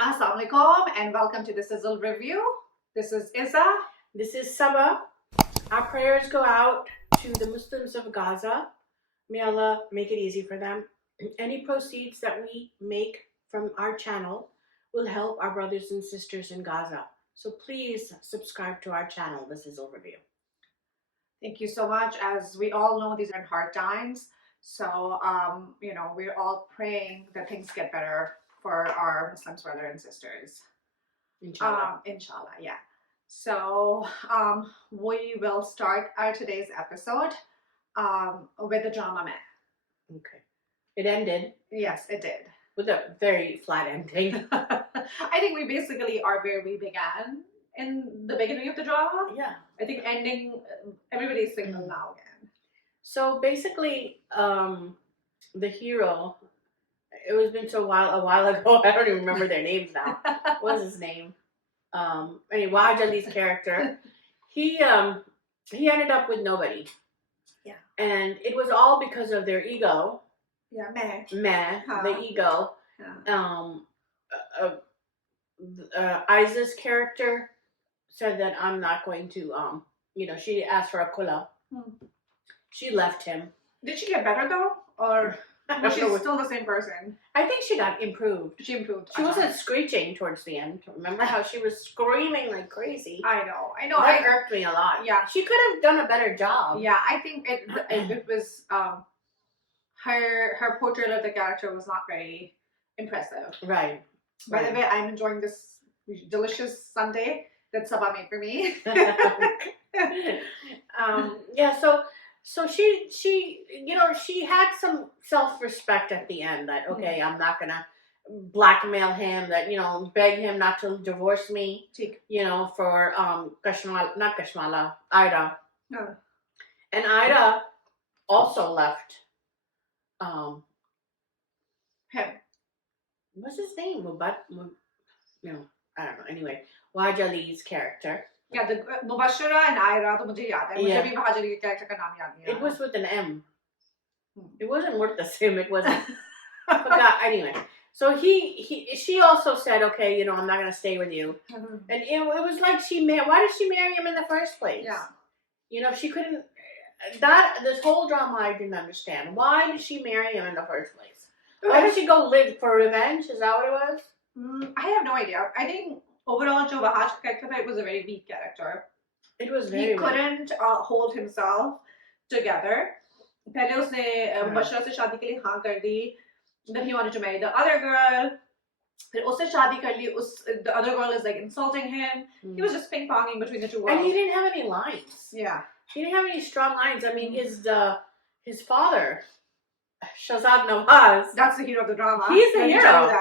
Assalamu alaikum and welcome to the Sizzle review. This is Izza. This is Saba. Our prayers go out to the Muslims of Gaza. May Allah make it easy for them. Any proceeds that we make from our channel will help our brothers and sisters in Gaza. So please subscribe to our channel, The Sizzle Review. Thank you so much. As we all know, these are hard times. So, we're all praying that things get better for our Muslim brothers and sisters. Inshallah. Inshallah, yeah. So, we will start our today's episode with the drama man. Okay. It ended. Yes, it did. With a very flat ending. I think we basically are where we began in the beginning of the drama. Yeah. I think ending, everybody's single now again. So basically, the hero, it was been a while ago, I don't even remember their names now. What was his name? Anyway, Wajali's character, he ended up with nobody. Yeah. And it was all because of their ego. Yeah, the ego. Yeah. Isa's character said that I'm not going to, she asked for a kula. She left him. Did she get better though? Or was she still the same person? I think she got improved. She improved. She wasn't screeching towards the end. Remember how she was screaming like crazy? I know. That irked me a lot. Yeah. She could have done a better job. Yeah, I think it was, her portrayal of the character was not very impressive. Right. By the way, I'm enjoying this delicious sundae that Saba made for me. So she had some self-respect at the end that, okay, I'm not gonna blackmail him, that, beg him not to divorce me, for Ida. No. And Ida also left him. What's his name? I don't know. Anyway, Wajali's character. Yeah, the Mubashira and Ira, to mujhe yaad hai. Mujhe bhi Wajali ke character ka naam yaad nahi aa It was with an M. It wasn't worth the same. It wasn't. I forgot. Anyway, so she also said, okay, I'm not gonna stay with you. And it was like why did she marry him in the first place? Yeah. She couldn't. This whole drama I didn't understand. Why did she marry him in the first place? Why did she go live for revenge? Is that what it was? I have no idea. I think overall, Jo Bahaj's character, it was a very weak character. It was very weak. He couldn't hold himself together. पहले उसने मुबशरा से शादी के लिए हाँ कर दी. Then he wanted to marry the other girl. फिर उससे शादी कर ली. The other girl is like insulting him. He was just ping-ponging between the two worlds. And he didn't have any lines. Yeah. He didn't have any strong lines. I mean, his father, Shahzad Nawaz. That's the hero of the drama. He's the hero.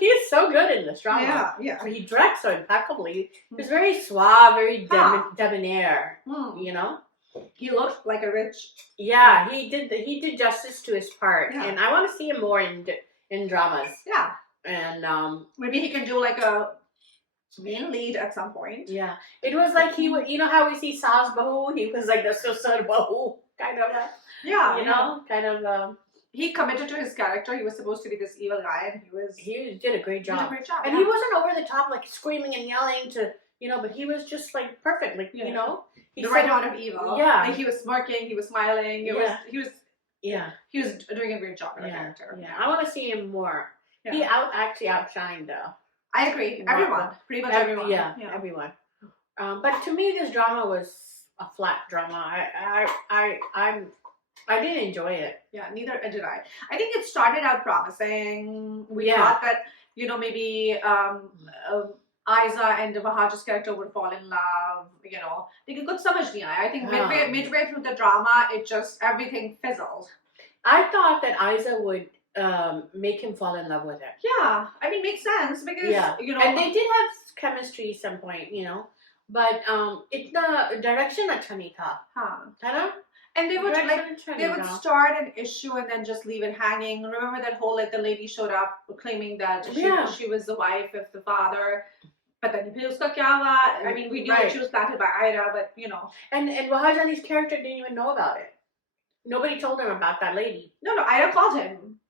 He's so good in this drama. Yeah. He directs so impeccably. He's very suave, very debonair. He looked like a rich. Yeah, he did justice to his part, and I want to see him more in dramas. Yeah. And maybe he can do like a main lead at some point. Yeah, it was like he would. How we see Saz Bahu. He was like the Susad Bahu kind of. Kind of. He committed to his character. He was supposed to be this evil guy, and he did a great job. He did a great job, and he wasn't over the top, like screaming and yelling to, but he was just like perfect, like he the right amount of evil. Yeah, like he was smirking, he was smiling. He was doing a great job in the character. Yeah, I want to see him more. Yeah. He actually outshined though. I agree. Everyone, pretty much everyone. Yeah, everyone. But to me, this drama was a flat drama. I didn't enjoy it. Yeah, neither did I. I think it started out promising. We thought that, maybe Isa and Bahaj's character would fall in love, Lekin kuch samajh nahi aaya. I think midway through the drama, everything fizzled. I thought that Isa would make him fall in love with her. Yeah, I mean, makes sense because, And they did have chemistry at some point, But the direction acha nahi tha. And they would start an issue and then just leave it hanging. Remember that whole the lady showed up claiming that she was the wife of the father. But then I mean, we knew that she was planted by Ida, but And Wahajani's character didn't even know about it. Nobody told him about that lady. No, Ida called him.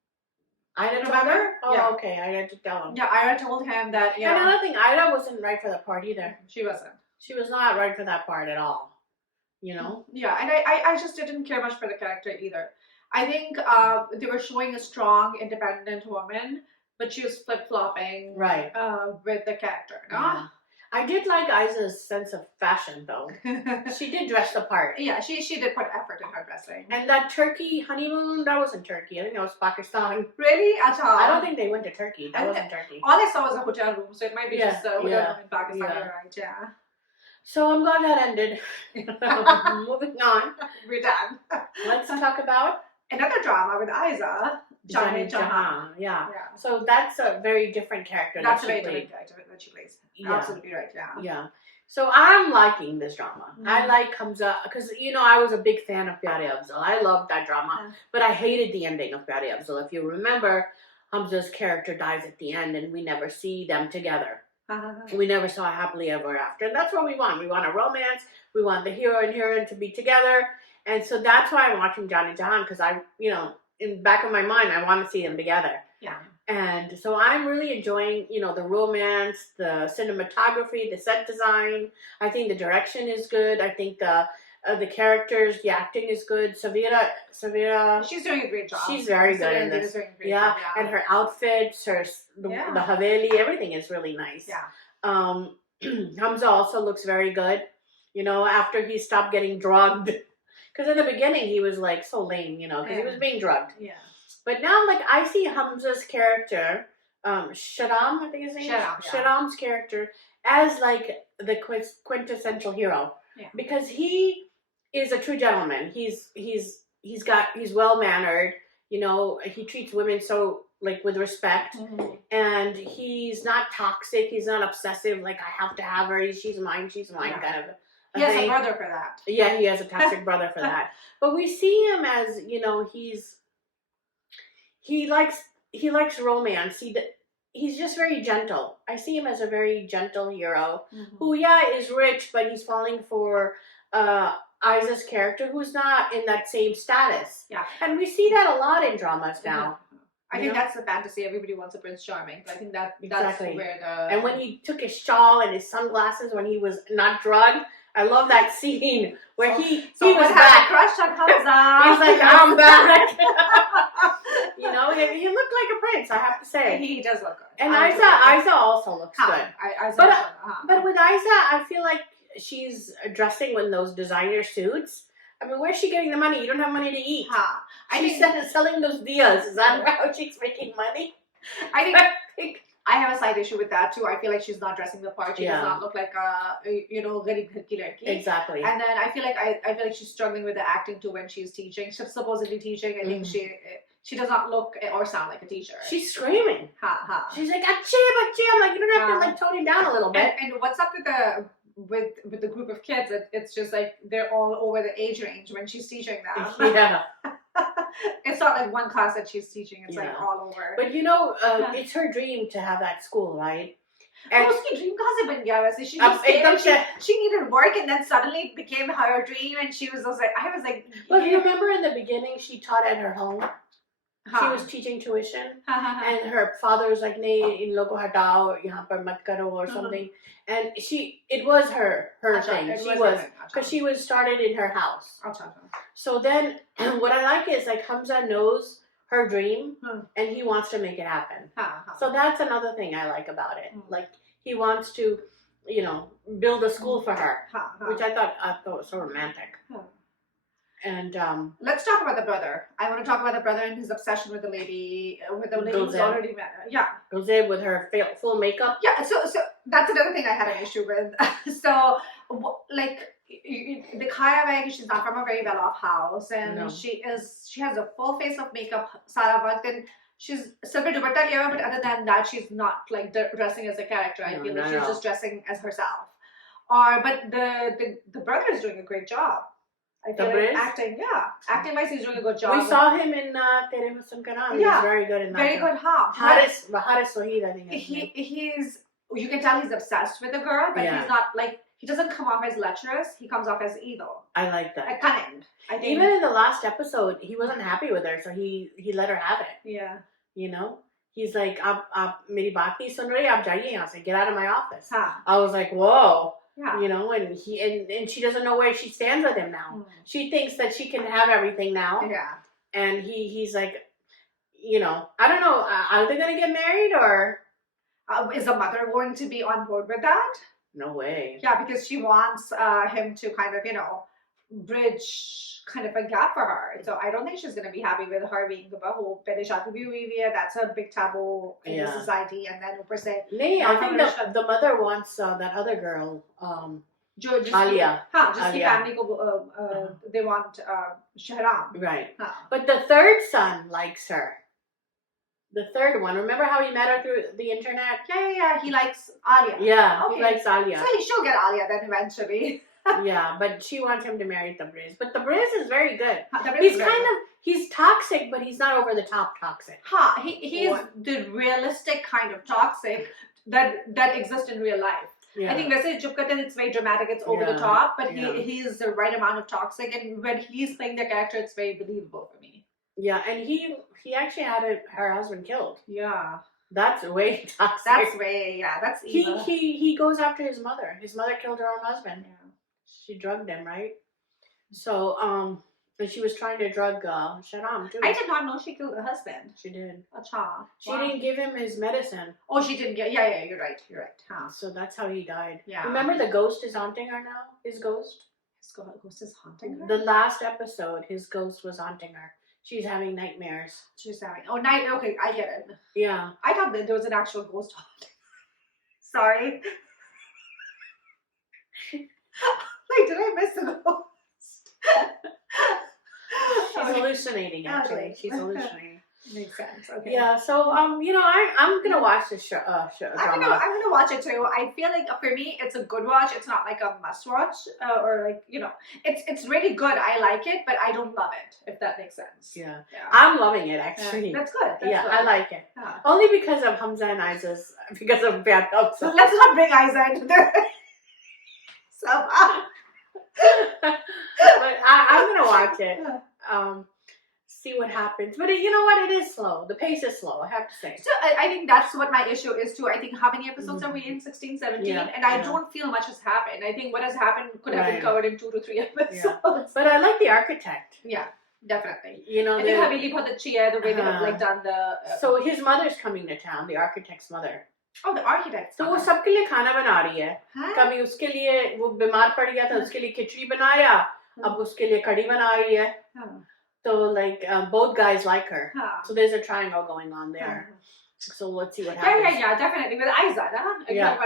Ida told Remember? her? Oh, Yeah. okay. Ida to tell him. Yeah, Ira told him that, And another thing, Ida wasn't right for the part either. she wasn't. She was not right for that part at all. You know? Yeah, and I just didn't care much for the character either. I think they were showing a strong, independent woman, but she was flip-flopping Right. with the character. No? Yeah. I did like Isa's sense of fashion, though. She did dress the part. Yeah, she did put effort in her dressing. And that Turkey honeymoon, that wasn't Turkey. I think that was Pakistan. Really? At all? I don't think they went to Turkey. That wasn't Turkey. All I saw was a hotel room, so it might be Yeah, just a hotel yeah, room in Pakistan. yeah. You're right, yeah. So I'm glad that ended. Moving on. We're done. Let's talk about Another drama with Isa, JaaneJahan. Yeah. Yeah. So that's a very different character. That's a that she very different played. character that she plays. Yeah. Absolutely right, yeah. Yeah. So I'm liking this drama. I Mm. like Hamza because I was a big fan of PyareAfzal. I loved that drama, Yeah. but I hated the ending of PyareAfzal. If you remember, Hamza's character dies at the end, and we never see them together. We never saw a happily ever after, and that's what we want. We want a romance. We want the hero and heroine to be together, and so that's why I'm watching JaaneJahan because in the back of my mind, I want to see them together. Yeah. And so I'm really enjoying, the romance, the cinematography, the set design. I think the direction is good. I think the characters, the acting is good. Savira, She's doing a great job. she's very good in this. Doing a great Yeah, job, and her outfits, the Haveli, everything is really nice. Yeah. Hamza also looks very good. After he stopped getting drugged. Because in the beginning, he was like so lame, because he was being drugged. Yeah. But now, I see Hamza's character, Shadam, I think his name is. Shadam's character as the quintessential hero. Yeah. Because he is a true gentleman. He's well mannered. He treats women so with respect, and he's not toxic. He's not obsessive. I have to have her. She's mine. Yeah. Kind of. He has a brother for that. Yeah, he has a toxic brother for that. But we see him as he likes romance. He's just very gentle. I see him as a very gentle hero who, is rich, but he's falling for Isa's character, who's not in that same status. Yeah. And we see that a lot in dramas now. I think that's the fantasy. Everybody wants a Prince Charming. So I think that's where the... And when he took his shawl and his sunglasses when he was not drugged, I love that scene where he was back. A crush on Hamza. He's like, I'm back. He looked like a prince, I have to say. He does look good. And Isa also looks good. But with Isa, I feel like she's dressing in those designer suits. I mean, where's she getting the money? You don't have money to eat. She's selling those dias. Is that how she's making money? I think I have a side issue with that too. I feel like she's not dressing the part. She does not look like a garib ghar ki ladki. Exactly. And then I feel like she's struggling with the acting too when she's teaching. She's supposedly teaching. I think she does not look or sound like a teacher. She's screaming. She's like, achhe, bache. I'm like, you don't have to tone it down a little bit. And what's up with the group of kids? It's just they're all over the age range when she's teaching them. Yeah. It's not like one class that she's teaching. It's all over. But it's her dream to have that school, right? And uski dream kahan se ban gaya waise? She just came and she needed work, and then suddenly it became her dream, and I was like. Well, you remember in the beginning she taught at her home. She was teaching tuition, and her father was like, "Nahi, in logo hatao, yahan par mat karo," or something. And it was her thing. Because she was started in her house. So then, what I like is Hamza knows her dream, and he wants to make it happen. So that's another thing I like about it. He wants to, build a school for her, which I thought was so romantic. And let's talk about the brother. I want to talk about the brother and his obsession with the lady who's already met. Yeah, Gulzeb with her full makeup. Yeah, so that's another thing I had an issue with. So the Kaya she's not from a very well-off house, and she has a full face of makeup, Sara Waqt, and she's super dupatta liya hua, but other than that, she's not dressing as a character. I feel like she's just dressing as herself. But the brother is doing a great job. I feel like acting-wise, he's doing a good job. We saw him in Tere Husn Ka Naam. He's very good in that. Very good. Haris Soheed, I think. You can tell he's obsessed with the girl, but he's not he doesn't come off as lecherous. He comes off as evil. I like that. Cunning. I think. Even in the last episode, he wasn't happy with her, so he let her have it. Yeah. You know, he's like, आप मेरी बात नहीं सुन रही, आप जाइए यहाँ से, get out of my office. हाँ. I was like, whoa. Yeah. You know, and she doesn't know where she stands with him now. She thinks that she can have everything now. Yeah. And he's like, you know, I don't know, are they going to get married or? Is the mother going to be on board with that? No way. Yeah, because she wants him to kind of, you know, bridge kind of a gap for her. So I don't think she's going to be happy with her being the bahu. Pehle shaadi bhi hui hai. That's a big taboo in the society. And then upar se, nee, I think the mother wants that other girl, Alia. Jiski family ko, they want Shahram. Right. But the third son likes her. The third one. Remember how he met her through the internet? Yeah. He likes Alia. Yeah, okay. He likes Alia. So she'll get Alia then eventually. Yeah, but she wants him to marry Tabriz. But Tabriz is very good. He's he's toxic, but he's not over the top toxic. He is the realistic kind of toxic that exists in real life. Yeah. I think it's very dramatic, it's over the top, but he is the right amount of toxic, and when he's playing the character, it's very believable for me. Yeah, and he actually had her husband killed. Yeah. That's way toxic. That's evil. He goes after his mother. His mother killed her own husband. Yeah. She drugged him, right? So, and she was trying to drug Shahram too. I did not know she killed her husband. She did. Acha. She didn't give him his medicine. Oh, she didn't get. Yeah, you're right. Huh. So that's how he died. Yeah. Remember the ghost is haunting her now? His ghost? His ghost is haunting her? The last episode, his ghost was haunting her. She's having nightmares. Okay, I get it. Yeah. I thought that there was an actual ghost haunting. Sorry. Did I miss the ghost? She's hallucinating, actually. Okay. She's hallucinating. Makes sense. Okay. Yeah, so you know, I'm gonna watch this show. I'm gonna watch it too. I feel like for me, it's a good watch. It's not like a must watch, or like, you know, it's really good. I like it, but I don't love it. If that makes sense. Yeah. I'm loving it actually. That's good. That's good. I like it. Only because of Hamza and Aiza's, because of PyareAfzal. So let's not bring Aiza into there. But I'm gonna watch it. See what happens. But you know what? It is slow. The pace is slow, I have to say. So I think that's what my issue is too. I think how many episodes are we in? 16, 17? Yeah, and I don't feel much has happened. I think what has happened could have been covered in 2 to 3 episodes. Yeah. But I like the architect. Yeah, definitely. You know, I think Haveli bahut achhi hai, the way they have like done the... So his mother's coming to town, the architect's mother. Oh, the architect. तो वो सबके लिए खाना बना रही है. कभी उसके लिए वो बीमार पड़ गया था, उसके लिए खिचड़ी बनाया. अब उसके लिए कढ़ी बना रही है. So like both guys like her. So there's a triangle going on there. So let's see what happens. Yeah, definitely with Aiza, Yeah.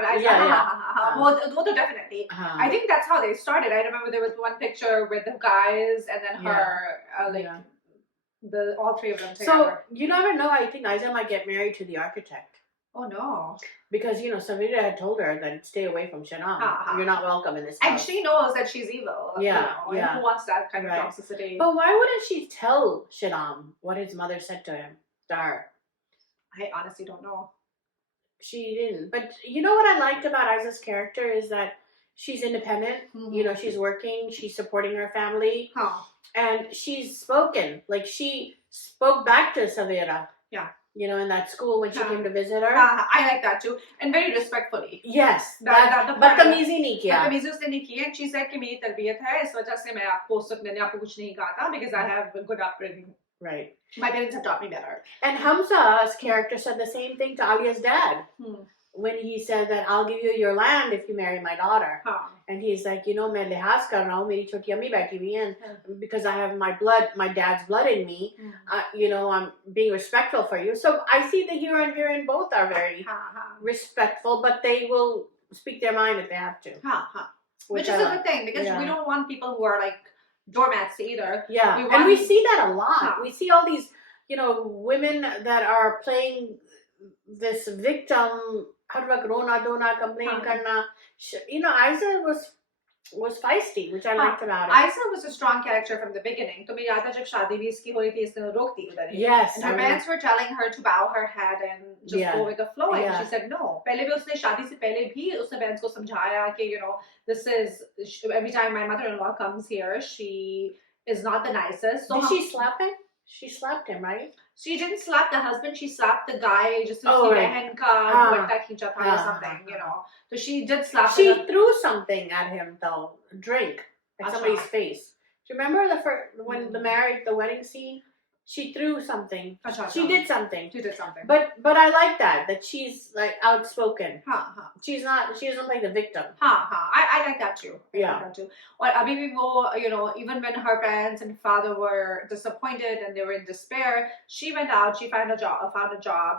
Definitely. I think that's how they started. I remember there was one picture with the guys and then her, all 3 of them together. So you never know. I think Aiza might get married to the architect. Oh no! Because you know, Savita had told her that stay away from Shahram. You're not welcome in this house. And she knows that she's evil. Yeah, you know, and who wants that kind of toxicity? But why wouldn't she tell Shahram what his mother said to her? I honestly don't know. She didn't. But you know what I liked about Aiza's character is that she's independent. Mm-hmm. You know, she's working. She's supporting her family. And she's spoken. Like she spoke back to Savita. Yeah. You know, in that school when she came to visit her. I like that too. And very respectfully. Yes. बदतमीजी नहीं किया. बदतमीजी उसने नहीं की. And she said कि मेरी तरबियत है, इस वजह से मैं मैंने आपको कुछ नहीं कहा था because I have a good upbringing. Right. My parents have taught me better. And Hamza's character said the same thing to Alia's dad. When he said that I'll give you your land if you marry my daughter. And he's like, you know, मैं लिहाज कर रहा हूँ, मेरी छोटी अम्मी बैठी हुई हैं, because I have my dad's blood in me. You know, I'm being respectful for you. So I see the hero and heroine both are very respectful, but they will speak their mind if they have to. Which is a good thing, because we don't want people who are like doormats either. Yeah, and we see that a lot. We see all these, you know, women that are playing this victim, rona dona, complain karna. You know, Aiza was feisty, which I liked about it. Aiza was a strong character from the beginning. To me, yaad hai jab shaadi bhi iski ho rahi thi, isne rok di udhar. Yes. And her parents were telling her to bow her head and just go with the flow. And she said no. Pehle bhi usne shaadi se pehle bhi usne parents ko samjhaya ki, you know, this is, every time my mother-in-law comes here, she is not the nicest. So did she slap him? She slapped him, right? She didn't slap the husband, she slapped the guy just to Oh, see right. बहन का दुपट्टा खींचा था or something, you know. So she did slap She him. threw something at him though, a drink at somebody's face. Do you remember when the wedding scene? She threw something. She did something. She did something. But I like that she's like outspoken. She doesn't play the victim. I like that too. Yeah. I like that too. Well, abhi bhi wo, you know, even when her parents and father were disappointed and they were in despair, she went out, she found a job.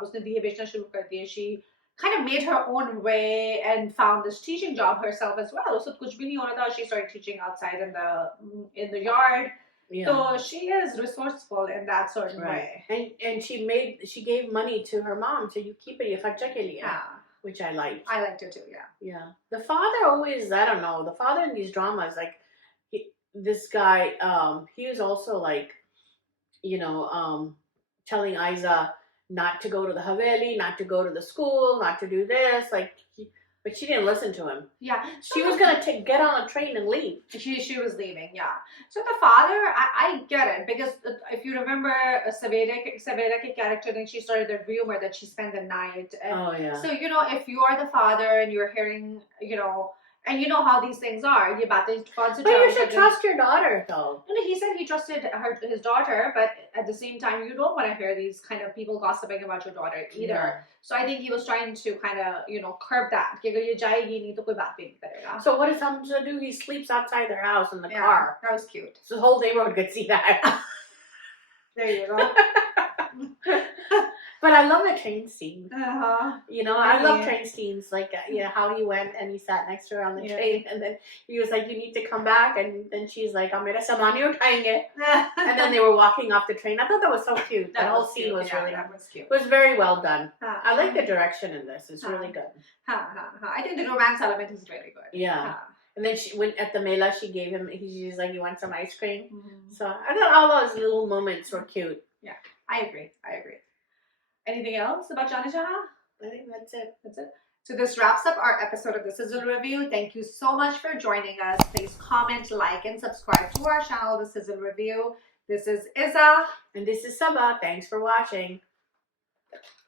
Usne diye bechna shuru kar diye. She kind of made her own way and found this teaching job herself as well. So kuch bhi nahi ho raha tha. She started teaching outside in the yard. Yeah. So she is resourceful in that certain way. And she gave money to her mom, so you keep it ye kharcha ke liye. Which I liked. I liked it too, yeah. Yeah. The father always, I don't know, the father in these dramas, like this guy, he was also like, you know, telling Aiza not to go to the Haveli, not to go to the school, not to do this, like, but she didn't listen to him. Yeah. She was going to get on a train and leave. She was leaving, yeah. So the father, I get it, because if you remember Savera character, then she started the rumor that she spent the night. And so, you know, if you are the father and you're hearing, you know, and you know how these things are. But you should trust your daughter, though. No, he said he trusted his daughter, but at the same time, you don't want to hear these kind of people gossiping about your daughter either. Yeah. So I think he was trying to kind of, you know, curb that. So what does Hamza do? He sleeps outside their house in the car. That was cute. So the whole neighborhood could see that. There you go. But I love the train scene. You know, I love train scenes. Like, you know, how he went and he sat next to her on the train. And then he was like, you need to come back. And then she's like, "Amera samani uthayenge." And then they were walking off the train. I thought that was so cute. That whole scene was really cute. It was very well done. I like the direction in this. It's really good. I think the romance element is really good. Yeah. And then she went at the Mela, she gave him, she's like, "You want some ice cream?" So I thought all those little moments were cute. Yeah, I agree. Anything else about JaaneJahan? I think that's it. So this wraps up our episode of the Sizzle Review. Thank you so much for joining us. Please comment, like, and subscribe to our channel, The Sizzle Review. This is Izza. And this is Sabah. Thanks for watching.